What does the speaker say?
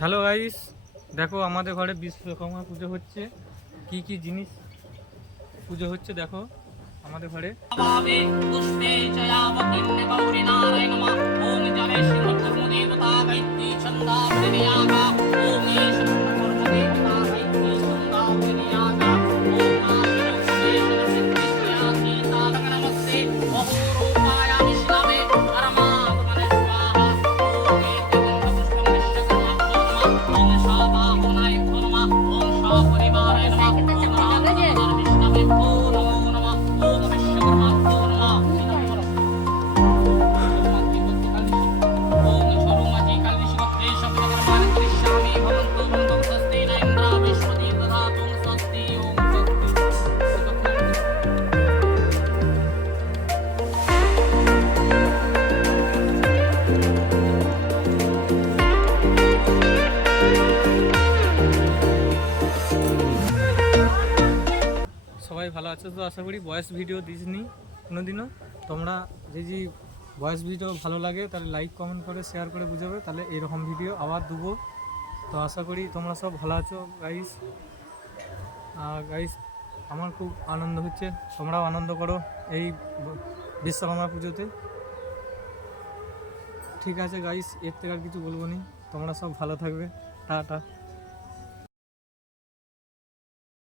Hello guys, দেখো আমাদের ঘরে বিশ্বকর্মা পুজো হচ্ছে। কি কি জিনিস পুজো হচ্ছে দেখো আমাদের ঘরে। পুষ্পে জয়াবতীর্ণে গৌরী নারায়ণ নমঃ। ওম জলে শিরকর্ম দেবতা গায়ত্রী ছন্দাবলীয়াগা। ওম ঈশ্বর কর্ম দেবতা গায়ত্রী ছন্দাবলীয়াগা। ওম আশিরস্যে সরস্বতী সীতা নমস্তে। অহোরূপায় বিষ্ণবে পরমাত্মনে স্বাহা। ওম এতে পুষ্পং বিশ্বকর্মাভ্যো নমঃ। ওম শাবাহনায় নমঃ। ওম শাপরিবারায় নমঃ। ওম রামচন্দ্র বিষ্ণবে নমো নমঃ। ওম বিশ্বকর্মাভ্যো নমঃ। ওম সরুমজি কালনিশি গোত্রে সবিতকর্মাণি করিষ্যামি। ভবন্তু ভবন্তু স্বস্তি ন ইন্দ্র বিশ্বতি দধাতু স্বস্তি। ওম স্বস্তি। সবাই ভালো আছো তো আশা করি। ভয়েস ভিডিও দিসনি কোনোদিনও। তোমরা যদি ভয়েস ভিডিও ভালো লাগে তাহলে লাইক কমেন্ট করে শেয়ার করে বুঝাবে, তাহলে এরকম ভিডিও আবার দেবো। তো আশা করি তোমরা সব ভালো আছো গাইস। গাইস আমার খুব আনন্দ হচ্ছে, তোমরাও আনন্দ করো এই বিশ্বকর্মা পুজোতে। ঠিক আছে গাইস, এর থেকে আর কিছু বলবো নি। তোমরা সব ভালো থাকবে। টাটা।